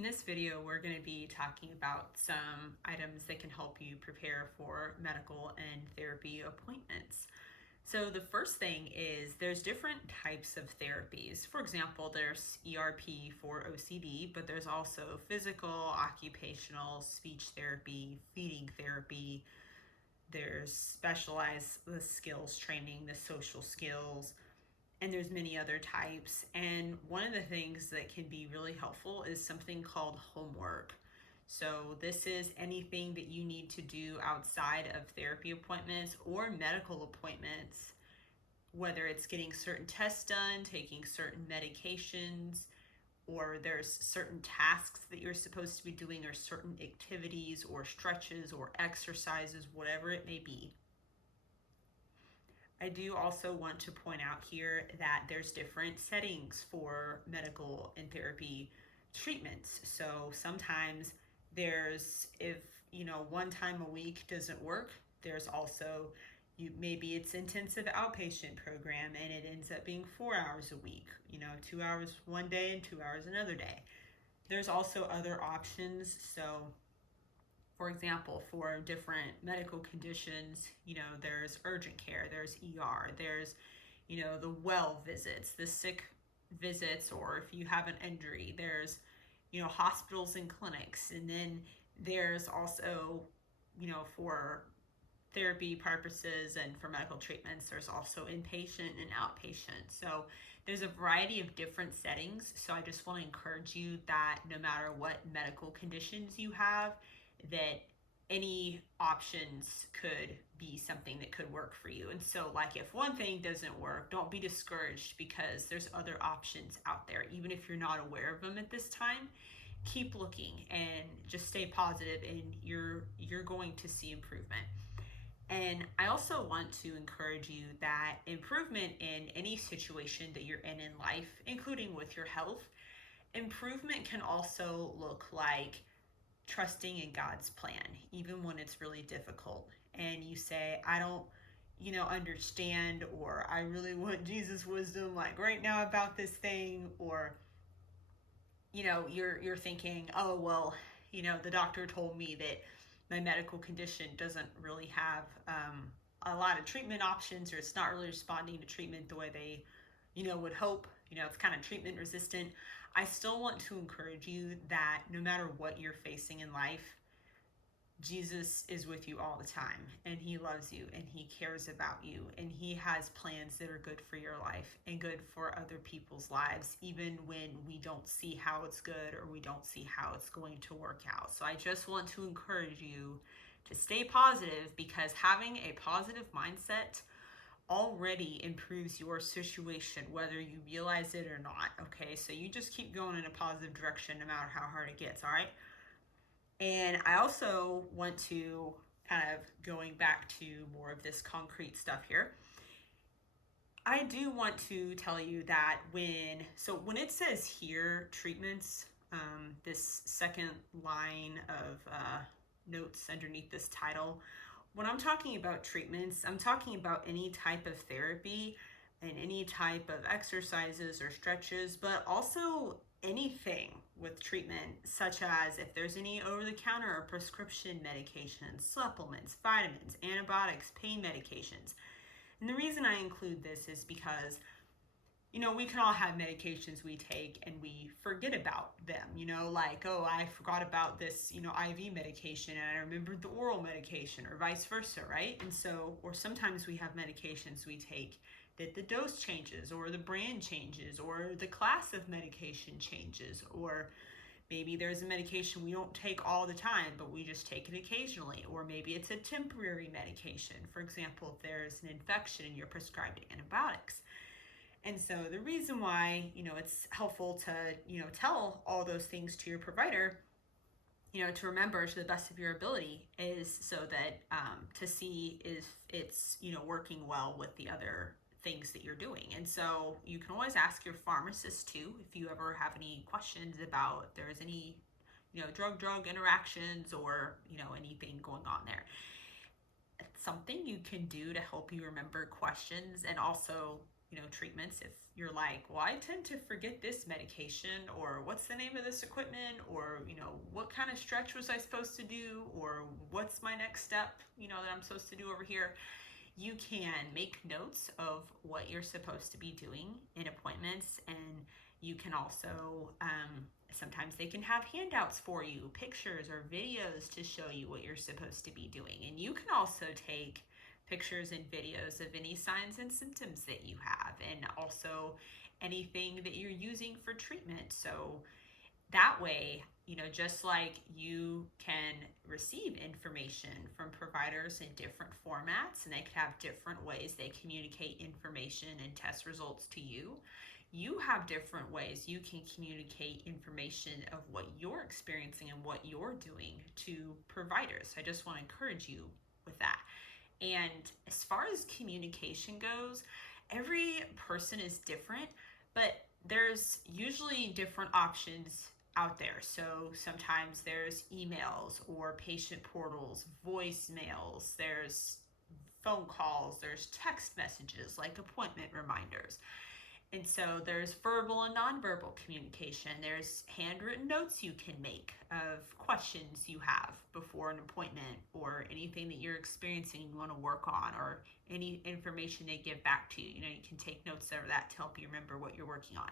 In this video, we're going to be talking about some items that can help you prepare for medical and therapy appointments. So the first thing is there's different types of therapies. For example, there's ERP for OCD, but there's also physical, occupational, speech therapy, feeding therapy. There's specialized the skills training, the social skills, and there's many other types. And one of the things that can be really helpful is something called homework. So this is anything that you need to do outside of therapy appointments or medical appointments, whether it's getting certain tests done, taking certain medications, or there's certain tasks that you're supposed to be doing, or certain activities or stretches or exercises, whatever it may be. I do also want to point out here that there's different settings for medical and therapy treatments. So sometimes there's, if one time a week doesn't work, there's also maybe it's intensive outpatient program and it ends up being 4 hours a week, 2 hours one day and 2 hours another day. There's also other options. So for example, for different medical conditions, there's urgent care, there's ER, there's, the well visits, the sick visits, or if you have an injury, there's, hospitals and clinics. And then there's also, for therapy purposes and for medical treatments, there's also inpatient and outpatient. So there's a variety of different settings. So I just want to encourage you that no matter what medical conditions you have, that any options could be something that could work for you. And so like if one thing doesn't work, don't be discouraged because there's other options out there. Even if you're not aware of them at this time, keep looking and just stay positive and you're going to see improvement. And I also want to encourage you that improvement in any situation that you're in life, including with your health, improvement can also look like trusting in God's plan, even when it's really difficult. And you say, I don't, understand, or I really want Jesus' wisdom, like right now about this thing, or, you're thinking, oh, well, the doctor told me that my medical condition doesn't really have a lot of treatment options, or it's not really responding to treatment the way they, would hope. It's kind of treatment resistant. I still want to encourage you that no matter what you're facing in life, Jesus is with you all the time, and he loves you, and he cares about you, and he has plans that are good for your life and good for other people's lives, even when we don't see how it's good or we don't see how it's going to work out. So I just want to encourage you to stay positive, because having a positive mindset already improves your situation, whether you realize it or not. Okay, so you just keep going in a positive direction no matter how hard it gets. All right. And I also want to kind of going back to more of this concrete stuff here. I do want to tell you that when it says here treatments, this second line of notes underneath this title, when I'm talking about treatments, I'm talking about any type of therapy and any type of exercises or stretches, but also anything with treatment, such as if there's any over-the-counter or prescription medications, supplements, vitamins, antibiotics, pain medications. And the reason I include this is because we can all have medications we take and we forget about them, like, oh, I forgot about this, IV medication and I remembered the oral medication, or vice versa, right? And so, or sometimes we have medications we take that the dose changes, or the brand changes, or the class of medication changes, or maybe there's a medication we don't take all the time, but we just take it occasionally, or maybe it's a temporary medication. For example, if there's an infection and you're prescribed antibiotics. And so the reason why, it's helpful to, tell all those things to your provider, to remember to the best of your ability, is so that to see if it's, working well with the other things that you're doing. And so you can always ask your pharmacist too, if you ever have any questions about if there's any, drug interactions or, anything going on there. It's something you can do to help you remember questions, and also treatments. If you're like, well, I tend to forget this medication, or what's the name of this equipment, or, what kind of stretch was I supposed to do, or what's my next step, that I'm supposed to do over here. You can make notes of what you're supposed to be doing in appointments, and you can also, sometimes they can have handouts for you, pictures or videos to show you what you're supposed to be doing. And you can also take pictures and videos of any signs and symptoms that you have, and also anything that you're using for treatment. So that way, just like you can receive information from providers in different formats, and they could have different ways they communicate information and test results to you, you have different ways you can communicate information of what you're experiencing and what you're doing to providers. I just want to encourage you with that. And as far as communication goes, every person is different, but there's usually different options out there. So sometimes there's emails or patient portals, voicemails, there's phone calls, there's text messages like appointment reminders. And so there's verbal and nonverbal communication. There's handwritten notes you can make of questions you have before an appointment, or anything that you're experiencing you want to work on, or any information they give back to you. You can take notes of that to help you remember what you're working on.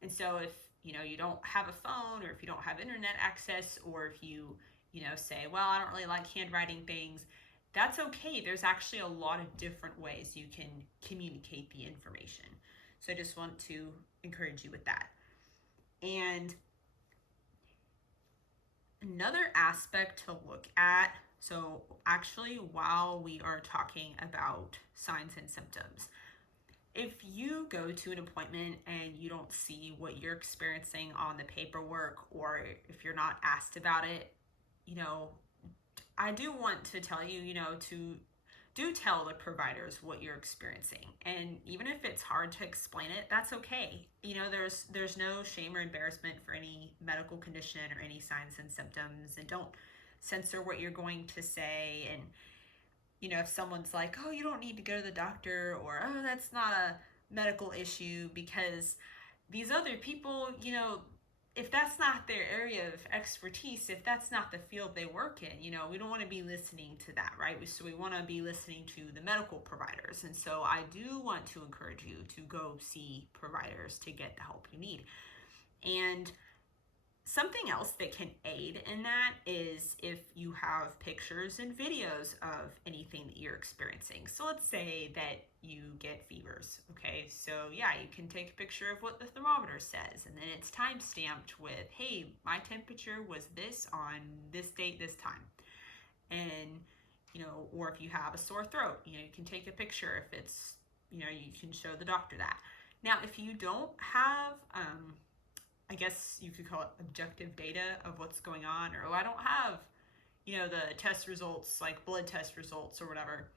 And so if you don't have a phone, or if you don't have internet access, or if you say, well, I don't really like handwriting things, that's okay. There's actually a lot of different ways you can communicate the information. So I just want to encourage you with that. And another aspect to look at, so actually while we are talking about signs and symptoms, if you go to an appointment and you don't see what you're experiencing on the paperwork, or if you're not asked about it, I do want to tell you, to tell the providers what you're experiencing. And even if it's hard to explain it, that's okay. There's no shame or embarrassment for any medical condition or any signs and symptoms, and don't censor what you're going to say. And if someone's like, oh, you don't need to go to the doctor, or, oh, that's not a medical issue, because these other people, if that's not their area of expertise, if that's not the field they work in, we don't want to be listening to that, right? So we want to be listening to the medical providers. And so I do want to encourage you to go see providers to get the help you need. And something else that can aid in that is if you have pictures and videos of anything that you're experiencing. So let's say that you get fevers, okay? So yeah, you can take a picture of what the thermometer says, and then it's time stamped with, hey, my temperature was this on this date, this time. And, or if you have a sore throat, you can take a picture if it's, you can show the doctor that. Now, if you don't have, I guess you could call it objective data of what's going on, or, oh, I don't have, the test results, like blood test results or whatever,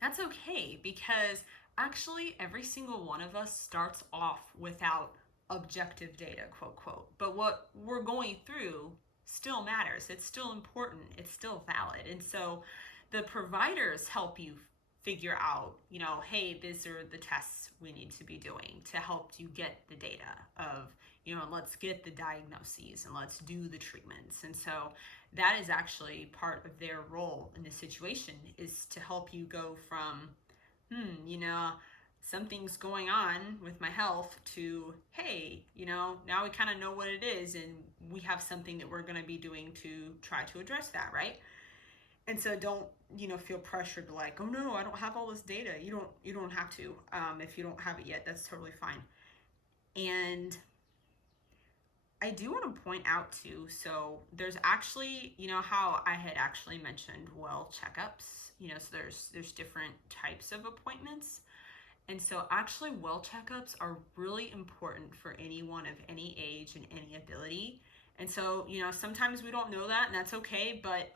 that's okay, because actually every single one of us starts off without objective data, quote, quote. But what we're going through still matters. It's still important. It's still valid. And so the providers help you figure out, hey, these are the tests we need to be doing to help you get the data of, let's get the diagnoses and let's do the treatments. And so that is actually part of their role in the situation, is to help you go from, something's going on with my health, to, hey, now we kind of know what it is, and we have something that we're going to be doing to try to address that, right? And so don't, feel pressured to like, oh no, I don't have all this data. You don't have to. If you don't have it yet, that's totally fine. And I do want to point out too, so there's actually, how I had actually mentioned well checkups, so there's different types of appointments. And so actually well checkups are really important for anyone of any age and any ability. And so, sometimes we don't know that, and that's okay, but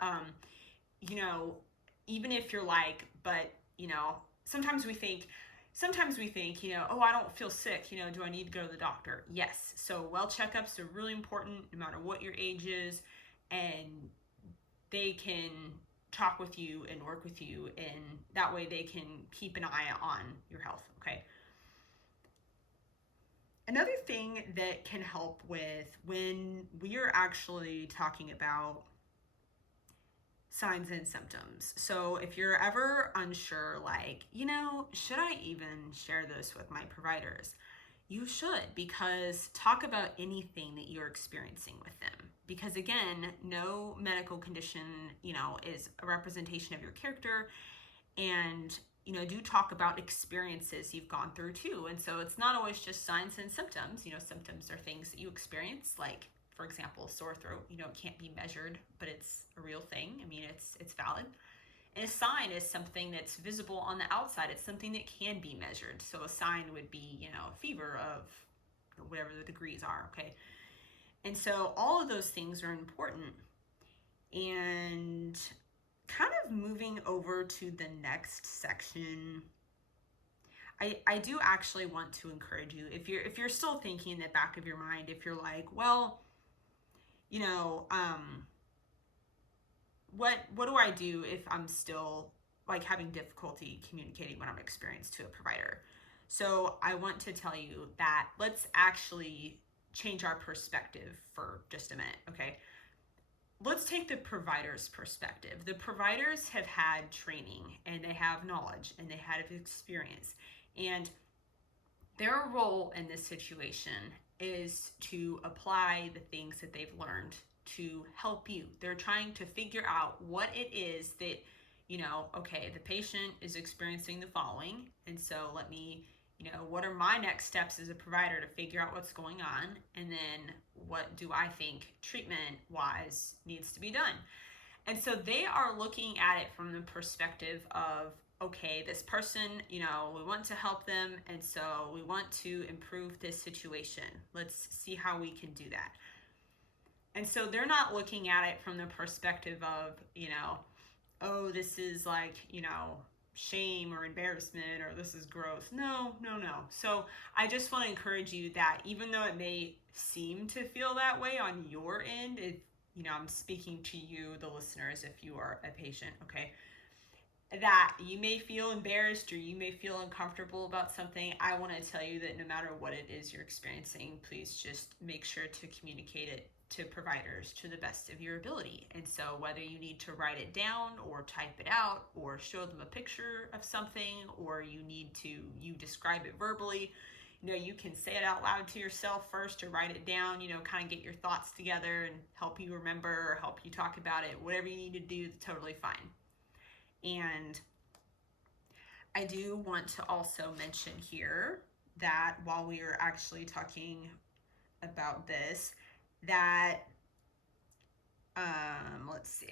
even if you're like, but, sometimes we think, oh, I don't feel sick, do I need to go to the doctor? Yes. So well checkups are really important no matter what your age is, and they can talk with you and work with you, and that way they can keep an eye on your health, okay? Another thing that can help with when we are actually talking about signs and symptoms. So if you're ever unsure, like, should I even share this with my providers? You should, because talk about anything that you're experiencing with them. Because again, no medical condition, is a representation of your character. And, do talk about experiences you've gone through too. And so it's not always just signs and symptoms. Symptoms are things that you experience, like, for example, sore throat. It can't be measured, but it's a real thing. I mean, it's valid. And a sign is something that's visible on the outside. It's something that can be measured. So a sign would be, a fever of whatever the degrees are, okay? And so all of those things are important. And kind of moving over to the next section, I do actually want to encourage you, if you're still thinking in the back of your mind, if you're like, well, what do I do if I'm still like having difficulty communicating what I'm experiencing to a provider? So I want to tell you that let's actually change our perspective for just a minute, okay? Let's take the provider's perspective. The providers have had training and they have knowledge and they have experience. And their role in this situation is to apply the things that they've learned to help you. They're trying to figure out what it is that, okay, the patient is experiencing the following. And so let me, what are my next steps as a provider to figure out what's going on? And then what do I think treatment wise needs to be done? And so they are looking at it from the perspective of, okay, this person, we want to help them, and so we want to improve this situation. Let's see how we can do that. And so they're not looking at it from the perspective of, oh, this is like, shame or embarrassment, or this is gross. No. So I just want to encourage you that even though it may seem to feel that way on your end, if, I'm speaking to you, the listeners, if you are a patient, okay, that you may feel embarrassed or you may feel uncomfortable about something, I want to tell you that no matter what it is you're experiencing, please just make sure to communicate it to providers to the best of your ability. And so whether you need to write it down or type it out or show them a picture of something, or you describe it verbally, you can say it out loud to yourself first or write it down, kind of get your thoughts together and help you remember or help you talk about it. Whatever you need to do, totally fine. And I do want to also mention here that while we are actually talking about this, that let's see,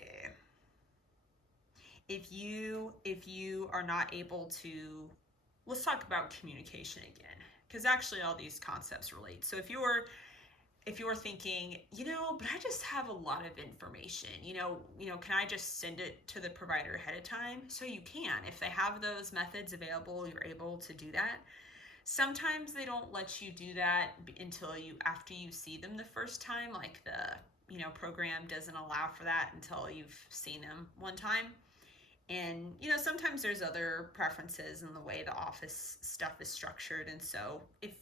if you are not able to, let's talk about communication again, because actually all these concepts relate. So if you're thinking, but I just have a lot of information, can I just send it to the provider ahead of time? So you can. If they have those methods available, you're able to do that. Sometimes they don't let you do that until after you see them the first time, like the, program doesn't allow for that until you've seen them one time. And, sometimes there's other preferences in the way the office stuff is structured. And so if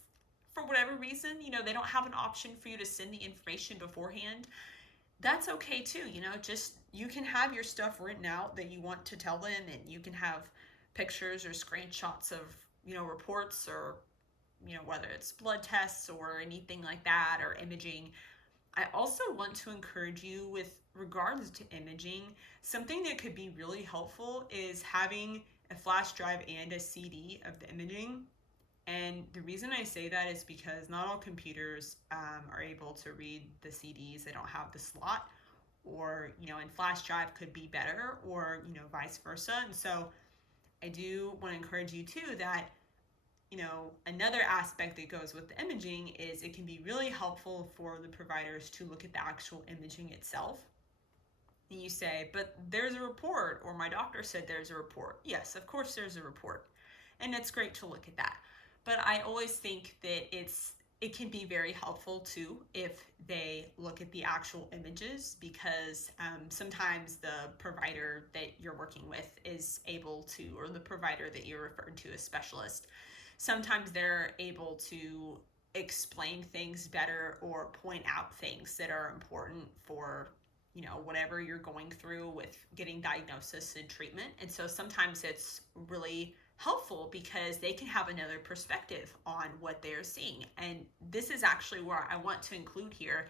for whatever reason, they don't have an option for you to send the information beforehand, that's okay too. Just, you can have your stuff written out that you want to tell them, and you can have pictures or screenshots of, reports, or, whether it's blood tests or anything like that, or imaging. I also want to encourage you with regards to imaging, something that could be really helpful is having a flash drive and a CD of the imaging. And the reason I say that is because not all computers are able to read the CDs. They don't have the slot, or, and flash drive could be better, or, vice versa. And so I do want to encourage you too that, another aspect that goes with the imaging is it can be really helpful for the providers to look at the actual imaging itself. And you say, but there's a report, or my doctor said there's a report. Yes, of course there's a report. And it's great to look at that. But I always think that it can be very helpful too if they look at the actual images, because sometimes the provider that you're working with is able to, or the provider that you're referred to as specialist, sometimes they're able to explain things better or point out things that are important for, whatever you're going through with getting diagnosis and treatment. And so sometimes it's really helpful because they can have another perspective on what they're seeing. And this is actually where I want to include here.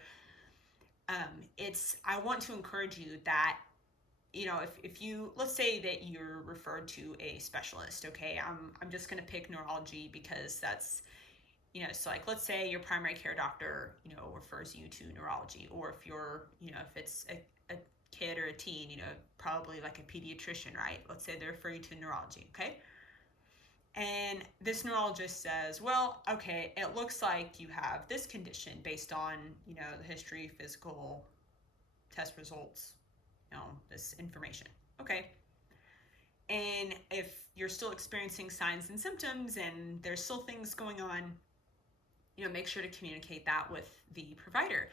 I want to encourage you that, if you, let's say that you're referred to a specialist, okay, I'm just going to pick neurology because that's, so like, let's say your primary care doctor, refers you to neurology, or if you're, if it's a kid or a teen, probably like a pediatrician, right? Let's say they're referring you to neurology, okay? And this neurologist says, well, okay, it looks like you have this condition based on, the history, physical test results, this information. Okay. And if you're still experiencing signs and symptoms and there's still things going on, make sure to communicate that with the provider.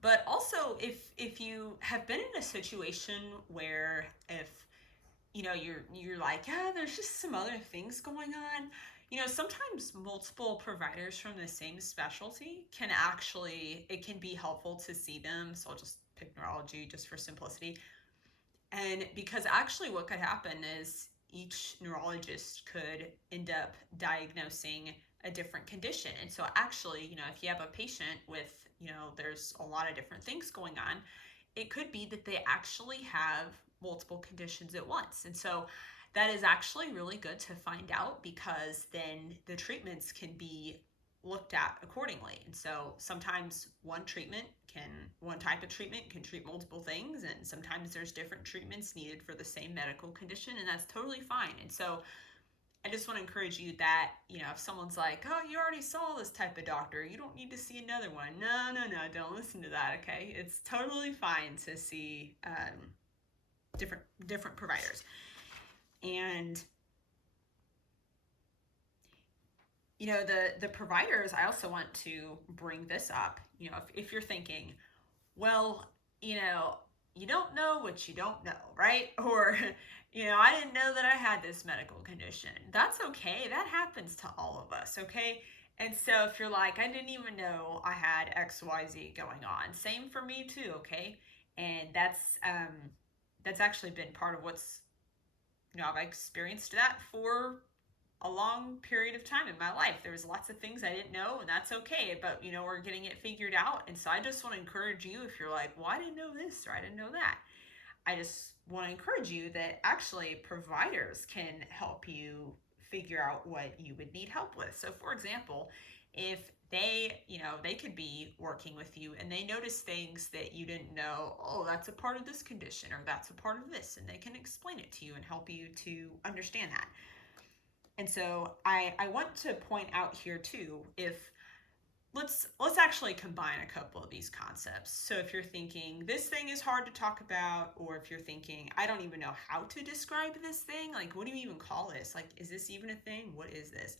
But also, if you have been in a situation where if you're like, yeah, there's just some other things going on, sometimes multiple providers from the same specialty it can be helpful to see them. So I'll just pick neurology just for simplicity. And because actually what could happen is each neurologist could end up diagnosing a different condition. And so actually, if you have a patient with, there's a lot of different things going on, it could be that they actually have multiple conditions at once. And so that is actually really good to find out, because then the treatments can be looked at accordingly. And so sometimes one type of treatment can treat multiple things, and sometimes there's different treatments needed for the same medical condition, and that's totally fine. And so I just want to encourage you that, if someone's like, oh, you already saw this type of doctor, you don't need to see another one. No, don't listen to that, okay? It's totally fine to see different providers. And the providers, I also want to bring this up. If you're thinking, well, you don't know what you don't know, right? Or, I didn't know that I had this medical condition. That's okay. That happens to all of us, okay? And so if you're like, I didn't even know I had XYZ going on, same for me too, okay? And that's actually been part of what's, I've experienced that for a long period of time in my life. There was lots of things I didn't know, and that's okay, but we're getting it figured out. And so I just want to encourage you, if you're like, well, I didn't know this or I didn't know that, I just want to encourage you that actually providers can help you figure out what you would need help with. So for example, if they could be working with you and they notice things that you didn't know, oh, that's a part of this condition, or that's a part of this, and they can explain it to you and help you to understand that. And so I want to point out here too, let's actually combine a couple of these concepts. So if you're thinking this thing is hard to talk about, or if you're thinking, I don't even know how to describe this thing, like, what do you even call this? Like, is this even a thing? What is this?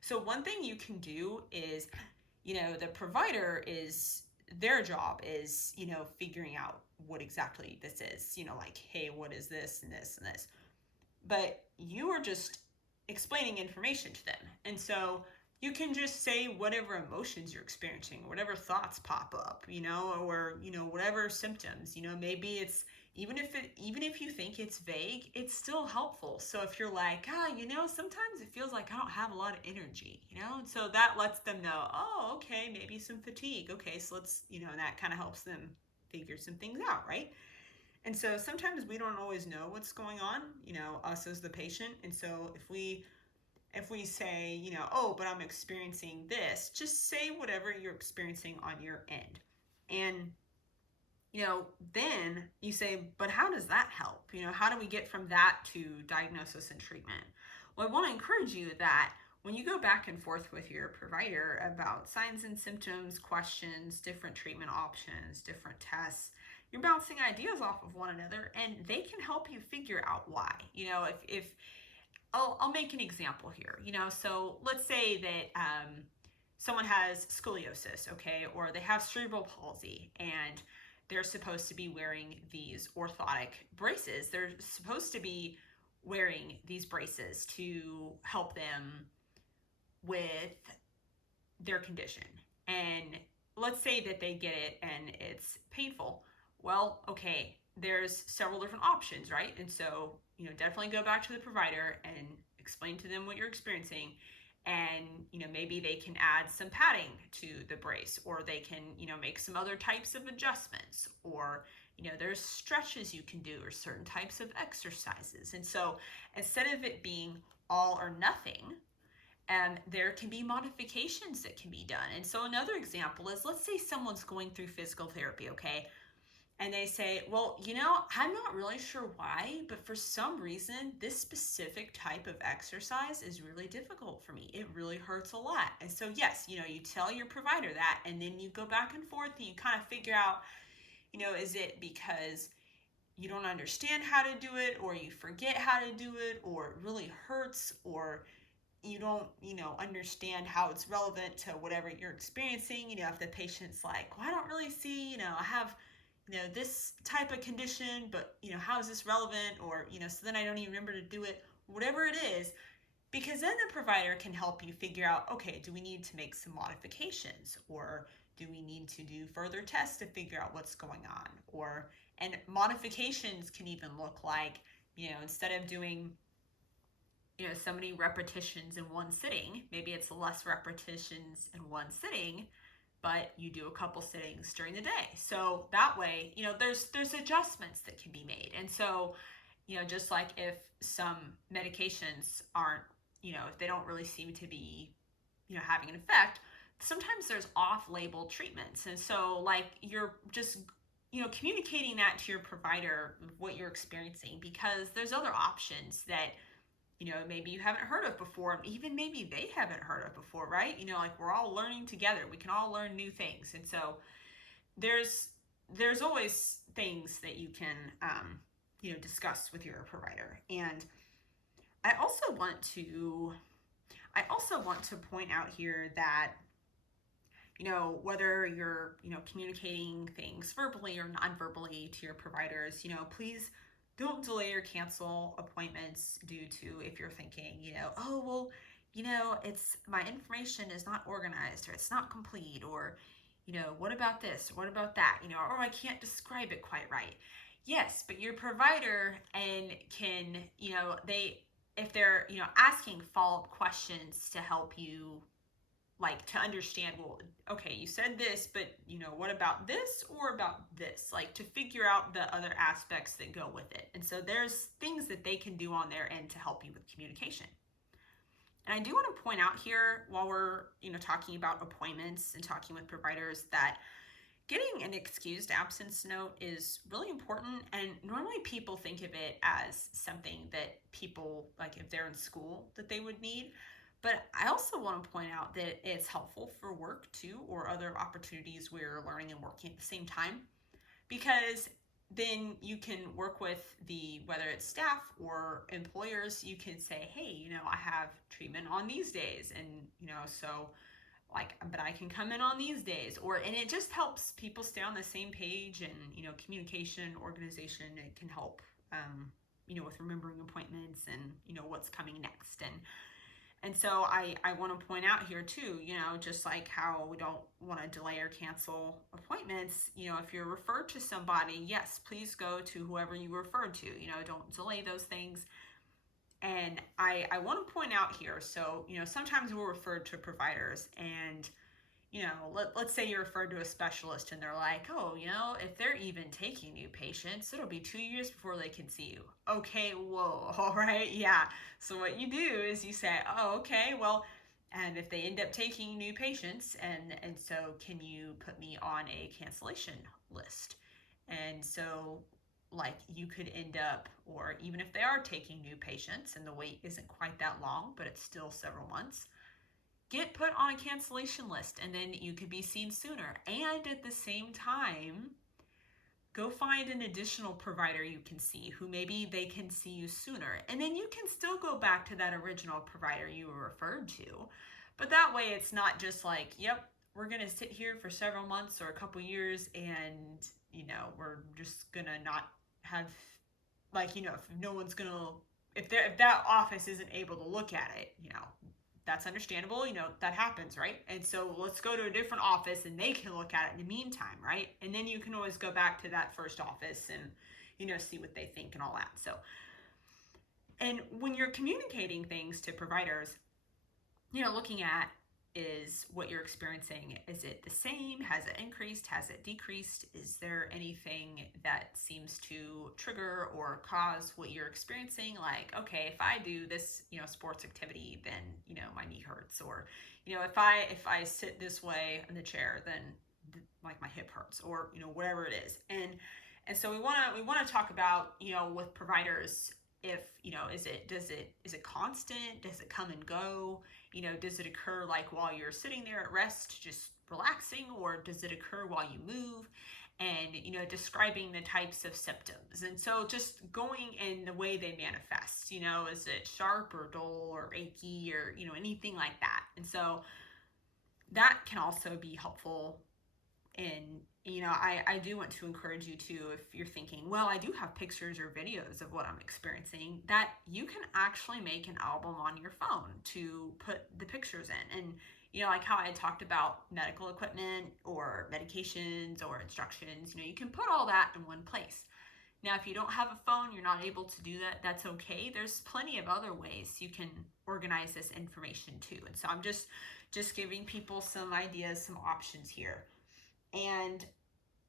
So one thing you can do is, the provider their job is, figuring out what exactly this is, like, hey, what is this and this and this? But you are just explaining information to them. And so you can just say whatever emotions you're experiencing, whatever thoughts pop up, or, whatever symptoms, maybe it's, even if you think it's vague, it's still helpful. So if you're like, sometimes it feels like I don't have a lot of energy, and so that lets them know, oh, okay, maybe some fatigue. Okay, so let's, and that kind of helps them figure some things out, right? And so sometimes we don't always know what's going on, us as the patient. And so if we say, oh, but I'm experiencing this, just say whatever you're experiencing on your end. And, then you say, but how does that help? How do we get from that to diagnosis and treatment? Well, I want to encourage you that when you go back and forth with your provider about signs and symptoms, questions, different treatment options, different tests, you're bouncing ideas off of one another, and they can help you figure out why. If I'll make an example here. So let's say that someone has scoliosis, okay, or they have cerebral palsy, and they're supposed to be wearing these orthotic braces. They're supposed to be wearing these braces to help them with their condition. And let's say that they get it and it's painful. Well, okay, there's several different options, right? And so, definitely go back to the provider and explain to them what you're experiencing. And, maybe they can add some padding to the brace, or they can, make some other types of adjustments, or, there's stretches you can do, or certain types of exercises. And so instead of it being all or nothing, there can be modifications that can be done. And so another example is, let's say someone's going through physical therapy, okay? And they say, well, I'm not really sure why, but for some reason, this specific type of exercise is really difficult for me. It really hurts a lot. And so, yes, you tell your provider that, and then you go back and forth and you kind of figure out, is it because you don't understand how to do it, or you forget how to do it, or it really hurts, or you don't, understand how it's relevant to whatever you're experiencing. If the patient's like, well, I don't really see, I have, this type of condition, but, how is this relevant? Or, so then I don't even remember to do it, whatever it is, because then the provider can help you figure out, okay, do we need to make some modifications? Or do we need to do further tests to figure out what's going on? And modifications can even look like, instead of doing so many repetitions in one sitting, maybe it's less repetitions in one sitting, but you do a couple sittings during the day. So that way, there's adjustments that can be made. And so, just like if some medications aren't, if they don't really seem to be, having an effect, sometimes there's off-label treatments. And so like you're just, communicating that to your provider, what you're experiencing, because there's other options that maybe you haven't heard of before, even maybe they haven't heard of before, right? Like we're all learning together. We can all learn new things. And so there's always things that you can, discuss with your provider. And I also want to point out here that, whether you're, communicating things verbally or non-verbally to your providers, please don't delay or cancel appointments due to, if you're thinking, oh, well, it's my information is not organized, or it's not complete, or, what about this? What about that? Or I can't describe it quite right. Yes, but your provider can, if they're, asking follow-up questions to help you, like, to understand, well, okay, you said this, but, what about this or about this? Like, to figure out the other aspects that go with it. And so there's things that they can do on their end to help you with communication. And I do want to point out here, while we're, talking about appointments and talking with providers, that getting an excused absence note is really important. And normally people think of it as something that people, like if they're in school, that they would need. But I also want to point out that it's helpful for work too, or other opportunities where you're learning and working at the same time, because then you can work with whether it's staff or employers, you can say, hey, I have treatment on these days, and, so like, but I can come in on these days, and it just helps people stay on the same page, and, communication, organization, it can help, with remembering appointments and, what's coming next. And so I want to point out here too, just like how we don't want to delay or cancel appointments, if you're referred to somebody, yes, please go to whoever you referred to, don't delay those things. And I want to point out here, so, sometimes we're referred to providers, and, let's say you're referred to a specialist and they're like, oh, if they're even taking new patients, it'll be 2 years before they can see you. Okay, whoa, all right, yeah. So what you do is you say, oh, okay, well, and if they end up taking new patients, and so can you put me on a cancellation list? And so, like, you could end up, or even if they are taking new patients and the wait isn't quite that long, but it's still several months, get put on a cancellation list, and then you could be seen sooner. And at the same time, go find an additional provider you can see, who maybe they can see you sooner. And then you can still go back to that original provider you were referred to. But that way it's not just like, yep, we're going to sit here for several months or a couple years, and, we're just going to not have, like, if no one's going to, if that office isn't able to look at it, that's understandable. That happens, right? And so let's go to a different office and they can look at it in the meantime, right? And then you can always go back to that first office and, see what they think and all that. So, and when you're communicating things to providers, looking at is what you're experiencing. Is it the same? Has it increased? Has it decreased? Is there anything that seems to trigger or cause what you're experiencing? Like, okay, if I do this, sports activity, then, my knee hurts. Or, if I sit this way in the chair, then like my hip hurts, or, whatever it is. And so we want to talk about, with providers, if, is it constant? Does it come and go? Does it occur like while you're sitting there at rest, just relaxing, or does it occur while you move? And, describing the types of symptoms. And so just going in the way they manifest, is it sharp or dull or achy or, anything like that. And so that can also be helpful. And, I do want to encourage you to, if you're thinking, well, I do have pictures or videos of what I'm experiencing, that you can actually make an album on your phone to put the pictures in. And, like how I talked about medical equipment or medications or instructions, you can put all that in one place. Now, if you don't have a phone, you're not able to do that, that's okay. There's plenty of other ways you can organize this information too. And so I'm just giving people some ideas, some options here. And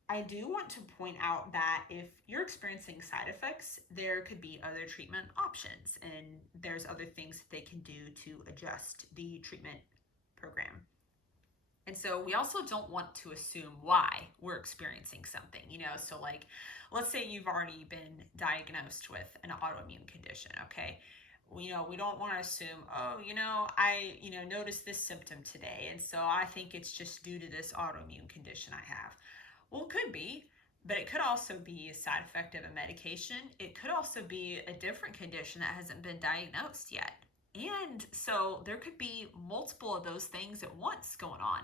I do want to point out that if you're experiencing side effects, there could be other treatment options, and there's other things that they can do to adjust the treatment program. And so we also don't want to assume why we're experiencing something, so like, let's say you've already been diagnosed with an autoimmune condition, okay? We don't want to assume, I, noticed this symptom today, and so I think it's just due to this autoimmune condition I have. Well, it could be, but it could also be a side effect of a medication. It could also be a different condition that hasn't been diagnosed yet. And so there could be multiple of those things at once going on.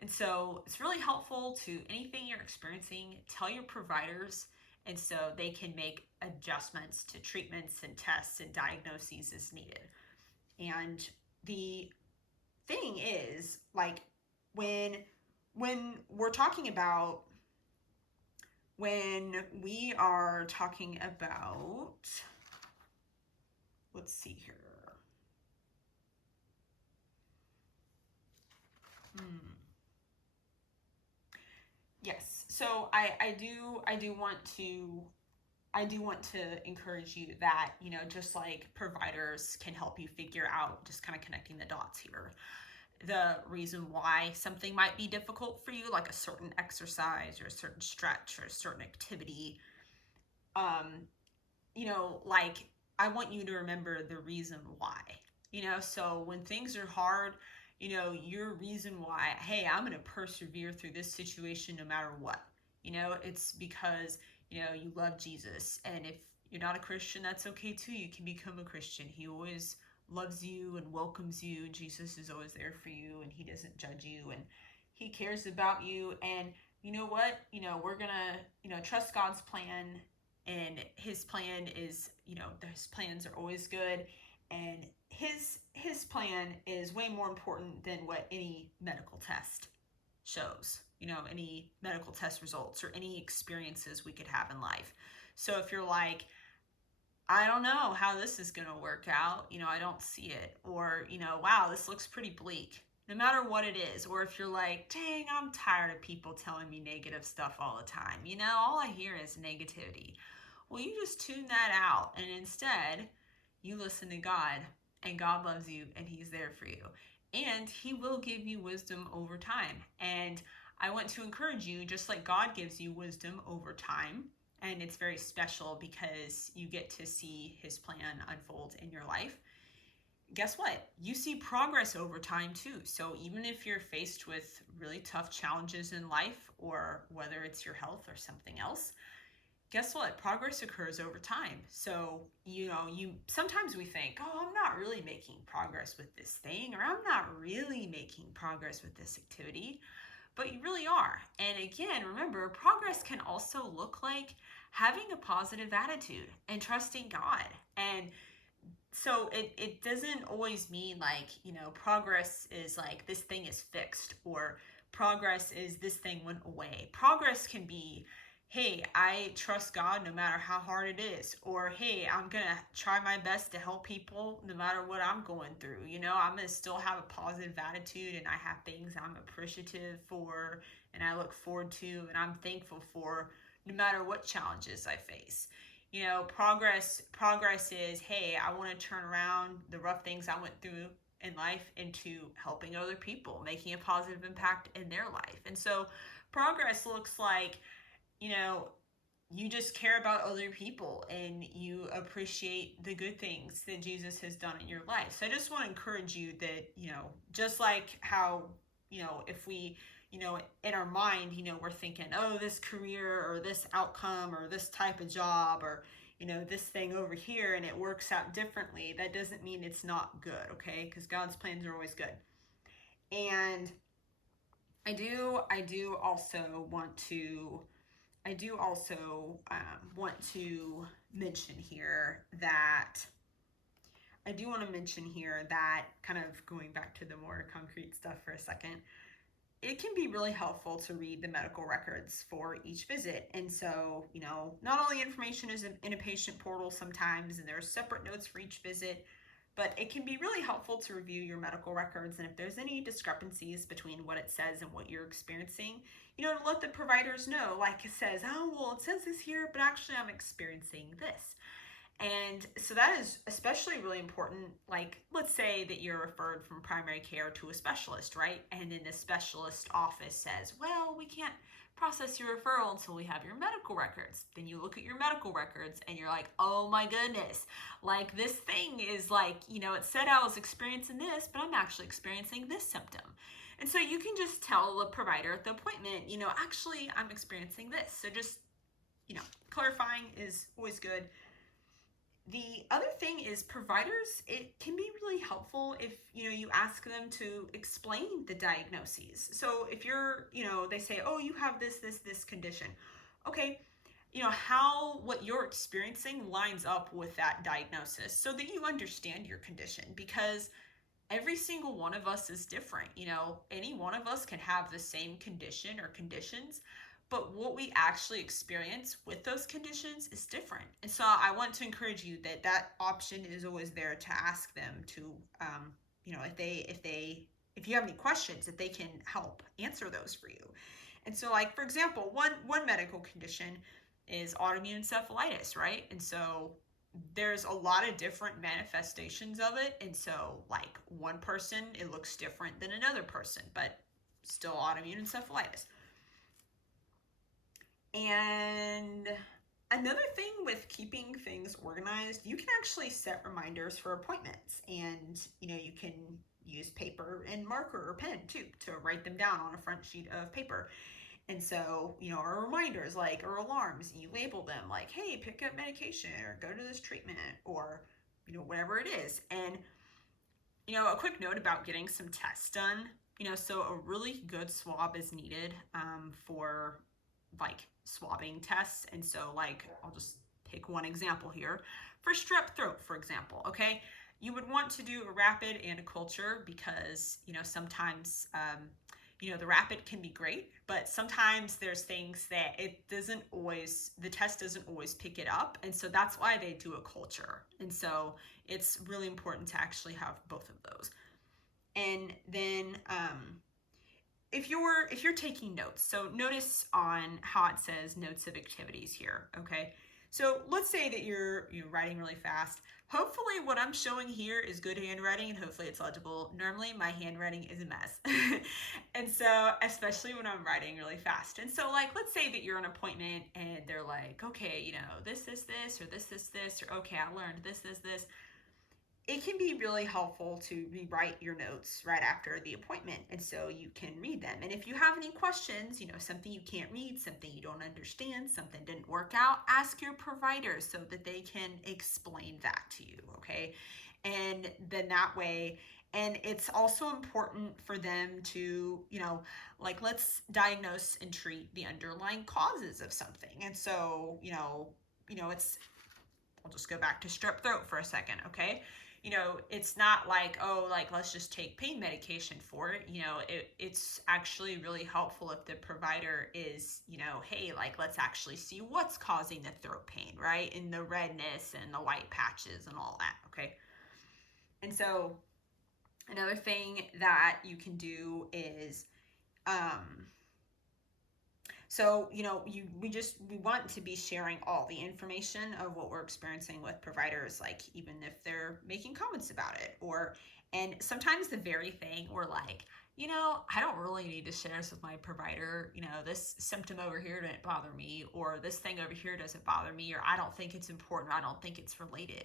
And so it's really helpful to anything you're experiencing, tell your providers, and so they can make adjustments to treatments and tests and diagnoses as needed. And the thing is, like, when we're talking about, when we are talking about, let's see here. Yes, so I do want to encourage you that, just like providers can help you figure out, just kind of connecting the dots here, the reason why something might be difficult for you, like a certain exercise or a certain stretch or a certain activity. Like, I want you to remember the reason why, so when things are hard, your reason why, hey, I'm going to persevere through this situation no matter what, it's because, you love Jesus. And if you're not a Christian, that's okay too. You can become a Christian. He always loves you and welcomes you. Jesus is always there for you, and he doesn't judge you, and he cares about you. And you know what? We're going to, trust God's plan, and his plan is, his plans are always good. And his plan is way more important than what any medical test shows, any medical test results or any experiences we could have in life. So if you're like, I don't know how this is going to work out, I don't see it, or, wow, this looks pretty bleak, no matter what it is. Or if you're like, dang, I'm tired of people telling me negative stuff all the time, all I hear is negativity. Well, you just tune that out, and instead you listen to God, and God loves you, and he's there for you, and he will give you wisdom over time. And I want to encourage you, just like God gives you wisdom over time, and it's very special because you get to see his plan unfold in your life. Guess what? You see progress over time too. So even if you're faced with really tough challenges in life, or whether it's your health or something else, guess what? Progress occurs over time. So, sometimes we think, oh, I'm not really making progress with this thing, or I'm not really making progress with this activity, but you really are. And again, remember, progress can also look like having a positive attitude and trusting God. And so it doesn't always mean like, progress is like this thing is fixed, or progress is this thing went away. Progress can be, hey, I trust God no matter how hard it is, or hey, I'm gonna try my best to help people no matter what I'm going through. I'm gonna still have a positive attitude, and I have things I'm appreciative for, and I look forward to, and I'm thankful for, no matter what challenges I face. Progress is, hey, I want to turn around the rough things I went through in life into helping other people, making a positive impact in their life. And so progress looks like, you know you just care about other people, and you appreciate the good things that Jesus has done in your life. So I just want to encourage you that, just like how, if we, in our mind, we're thinking, oh, this career or this outcome or this type of job, or, this thing over here, and it works out differently. That doesn't mean it's not good, okay? Because God's plans are always good. And I do also want to mention here that kind of going back to the more concrete stuff for a second, it can be really helpful to read the medical records for each visit. And so, not only information is in a patient portal sometimes, and there are separate notes for each visit, but it can be really helpful to review your medical records. And if there's any discrepancies between what it says and what you're experiencing, to let the providers know, like it says, oh, well, it says this here, but actually I'm experiencing this. And so that is especially really important. Like, let's say that you're referred from primary care to a specialist, right? And then the specialist office says, well, we can't process your referral until we have your medical records. Then you look at your medical records and you're like, oh my goodness, like this thing is like, it said I was experiencing this, but I'm actually experiencing this symptom. And so you can just tell the provider at the appointment, actually I'm experiencing this. So just, clarifying is always good. The other thing is providers, it can be really helpful if, you ask them to explain the diagnoses. So if you're, they say, oh, you have this condition. Okay, how what you're experiencing lines up with that diagnosis so that you understand your condition, because every single one of us is different. Any one of us can have the same condition or conditions, but what we actually experience with those conditions is different. And so I want to encourage you that option is always there to ask them to, if you have any questions, that they can help answer those for you. And so, like, for example, one medical condition is autoimmune encephalitis, right? And so there's a lot of different manifestations of it. And so, like, one person, it looks different than another person, but still autoimmune encephalitis. And another thing with keeping things organized, you can actually set reminders for appointments, and you can use paper and marker or pen too to write them down on a front sheet of paper. And so, our reminders or alarms, you label them like, hey, pick up medication or go to this treatment, or whatever it is. And a quick note about getting some tests done. So a really good swab is needed for like swabbing tests. And so, like, I'll just pick one example here. For strep throat, for example, okay, you would want to do a rapid and a culture, because sometimes the rapid can be great, but sometimes there's things that the test doesn't always pick it up. And so that's why they do a culture. And so it's really important to actually have both of those. And then if you're taking notes, so notice on how it says notes of activities here, okay? So let's say that you're writing really fast. Hopefully what I'm showing here is good handwriting, and hopefully it's legible. Normally my handwriting is a mess. And so, especially when I'm writing really fast. And so, like, let's say that you're on an appointment and they're like, okay, this, or this, or okay, I learned this. It can be really helpful to rewrite your notes right after the appointment, and so you can read them. And if you have any questions, something you can't read, something you don't understand, something didn't work out, ask your provider so that they can explain that to you, okay? And then that way, and it's also important for them to, like, let's diagnose and treat the underlying causes of something. And so, I'll just go back to strep throat for a second, okay? it's not like, oh, like let's just take pain medication for it. It's actually really helpful if the provider is, hey, like let's actually see what's causing the throat pain, right? And the redness and the white patches and all that, okay? And so another thing that you can do is, um, so, we want to be sharing all the information of what we're experiencing with providers, like even if they're making comments about it, and sometimes the very thing we're like, I don't really need to share this with my provider. This symptom over here didn't bother me, or this thing over here doesn't bother me, or I don't think it's important, or I don't think it's related.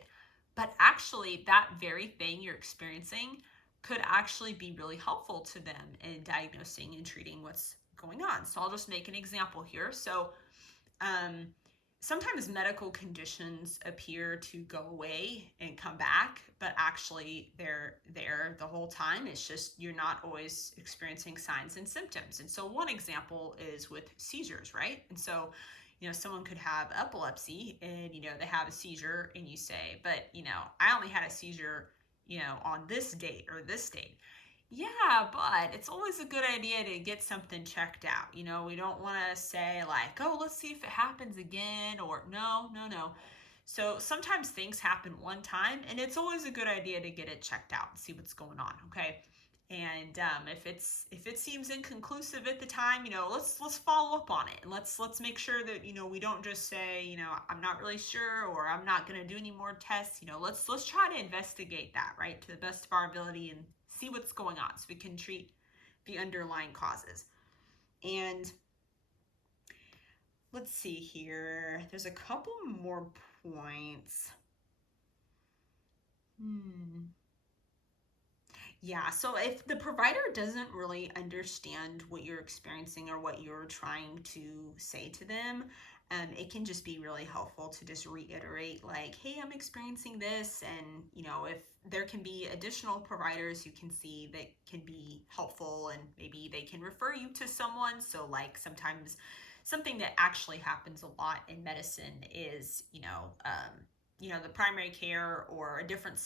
But actually, that very thing you're experiencing could actually be really helpful to them in diagnosing and treating what's going on. So I'll just make an example here. So um, sometimes medical conditions appear to go away and come back, but actually they're there the whole time. It's just you're not always experiencing signs and symptoms. And so one example is with seizures, right? And so someone could have epilepsy and they have a seizure, and you say, but I only had a seizure on this date or this date. Yeah, but it's always a good idea to get something checked out. We don't want to say like, oh, let's see if it happens again, or no, no, no. So sometimes things happen one time, and it's always a good idea to get it checked out and see what's going on. Okay. And if it seems inconclusive at the time, let's follow up on it, and let's make sure that we don't just say I'm not really sure, or I'm not going to do any more tests. Let's try to investigate that, right, to the best of our ability, and see what's going on so we can treat the underlying causes. And let's see here. There's a couple more points. Yeah, so if the provider doesn't really understand what you're experiencing or what you're trying to say to them, it can just be really helpful to just reiterate like, hey, I'm experiencing this. And, if there can be additional providers you can see that can be helpful, and maybe they can refer you to someone. So sometimes something that actually happens a lot in medicine is, the primary care or a different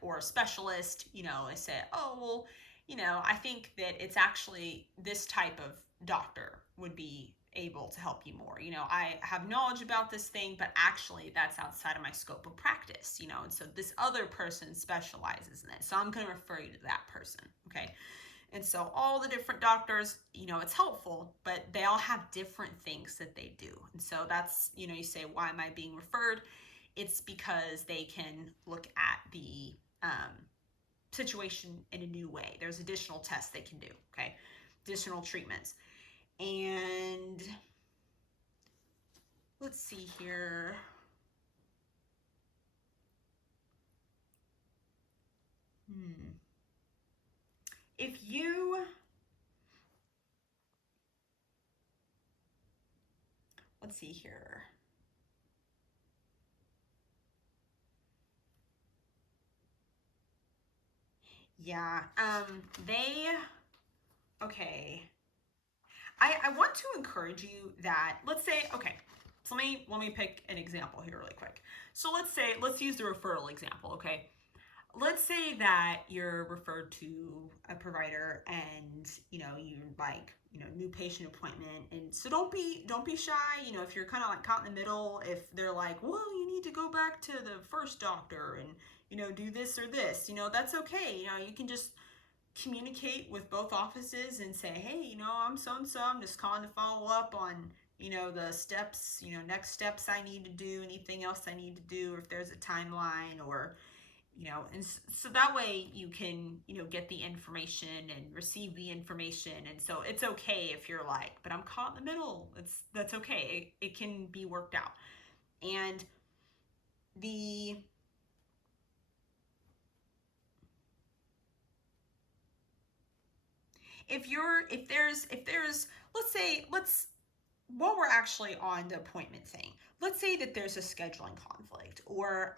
or a specialist, I say, oh, well, I think that it's actually this type of doctor would be able to help you more. I have knowledge about this thing, but actually that's outside of my scope of practice, and so this other person specializes in it. So I'm going to refer you to that person. Okay. And so all the different doctors, it's helpful, but they all have different things that they do. And so that's, you say, why am I being referred? It's because they can look at the situation in a new way. There's additional tests they can do, okay? Additional treatments. And let's see here. If you, let's see here. Yeah, okay. I want to encourage you that, let's say, okay, so let me pick an example here really quick. So let's use the referral example, okay? Let's say that you're referred to a provider, and you like new patient appointment, and so don't be shy. If you're kind of like caught in the middle, if they're like, well, you need to go back to the first doctor and do this or this, that's okay. You can just communicate with both offices and say, hey, I'm so and so, I'm just calling to follow up on the steps, next steps I need to do, anything else I need to do, or if there's a timeline, or and so that way you can get the information and receive the information. And so it's okay if you're like, but I'm caught in the middle. That's okay. It can be worked out. And the if there's let's while we're actually on the appointment thing, let's say that there's a scheduling conflict, or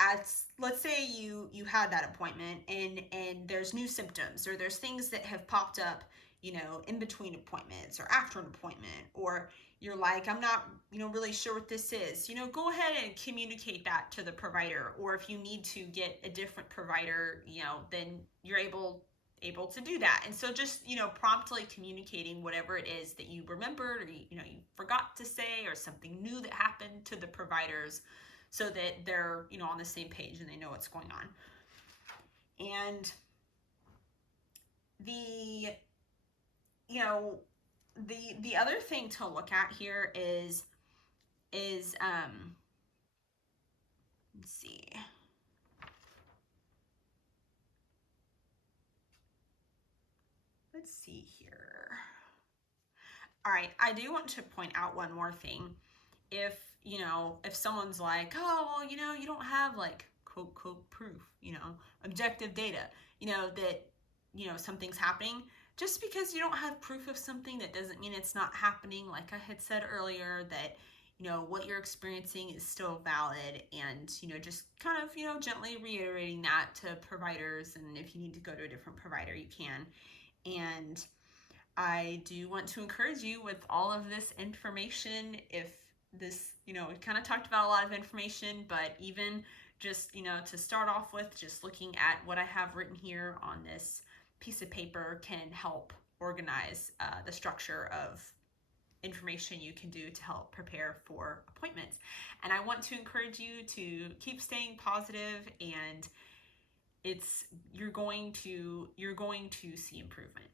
let's say you had that appointment, and there's new symptoms, or there's things that have popped up in between appointments or after an appointment, or you're like, I'm not, really sure what this is, go ahead and communicate that to the provider. Or if you need to get a different provider, then you're able to do that. And so just, promptly communicating whatever it is that you remembered, or, you forgot to say, or something new that happened to the providers, so that they're, on the same page and they know what's going on. And the the other thing to look at here is let's see. Let's see here. All right, I do want to point out one more thing. If, if someone's like, oh, well, you don't have like quote proof, objective data, that, something's happening. Just because you don't have proof of something, that doesn't mean it's not happening. Like I had said earlier, that, what you're experiencing is still valid. And, just kind of, gently reiterating that to providers. And if you need to go to a different provider, you can. And I do want to encourage you with all of this information. If this, we kind of talked about a lot of information, but even just, to start off with, just looking at what I have written here on this piece of paper can help organize the structure of information you can do to help prepare for appointments. And I want to encourage you to keep staying positive, and you're going to see improvement.